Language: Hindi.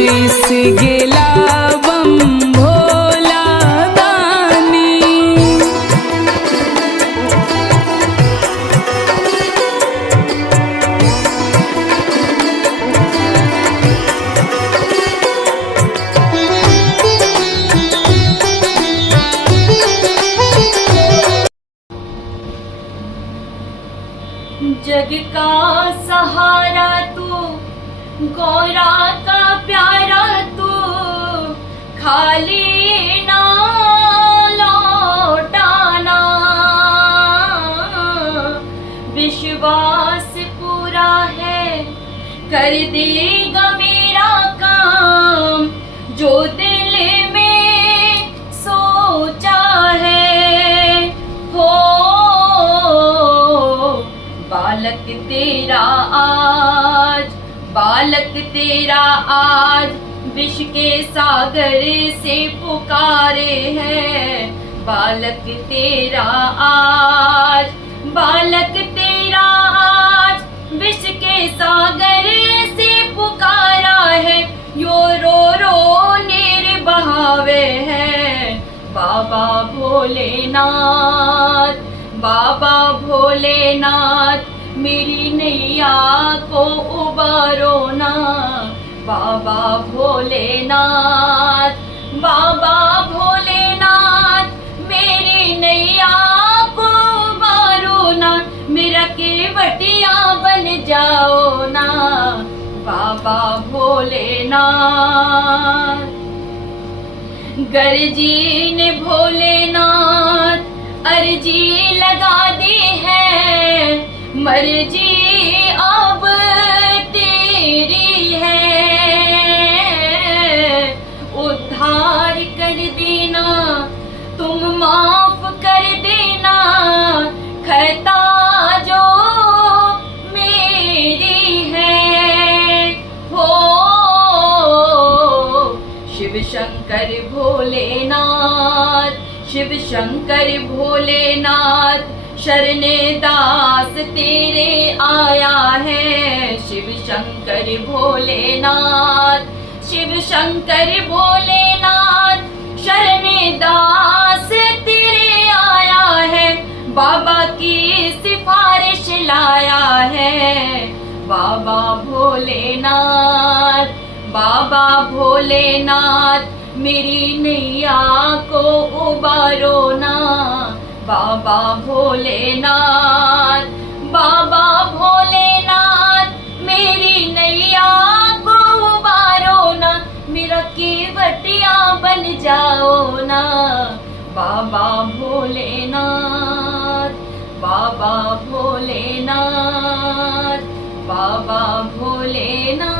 विस गेला बम भोला दानी। जग का सहारा तू, गौरा का प्यारा तू, खाली ना लौटाना। विश्वास पूरा है कर देगा मेरा काम, जो दिल में सोचा है। हो बालक तेरा आज, बालक तेरा आज विष के सागर से पुकारे है। बालक तेरा आज, बालक तेरा आज विष के सागर से पुकारा है। यो रो रो नीर बहावे है बाबा भोलेनाथ, बाबा भोलेनाथ मेरी नैया को उबारो ना। बाबा भोलेनाथ, बाबा भोलेनाथ मेरी नैया को उबारो ना। मेरा केवटिया बन जाओ ना बाबा भोलेनाथ। गर्जी ने भोलेनाथ अर्जी लगा दी है, मर्जी अब तेरी है। उद्धार कर देना तुम, माफ कर देना खता जो मेरी है। हो शिव शंकर भोलेनाथ, शिव शंकर भोलेनाथ शरणे दास तेरे आया है। शिव शंकर भोलेनाथ, शिव शंकर भोलेनाथ शरणे दास तेरे आया है। बाबा की सिफारिश लाया है बाबा भोलेनाथ, बाबा भोलेनाथ मेरी नैया को उबारो ना। बाबा भोलेनाथ, बाबा भोलेनाथ मेरी नैया को उबारो ना। मेरा केवटिया बन जाओ ना बाबा भोलेनाथ, बाबा भोलेनाथ, बाबा भोलेनाथ।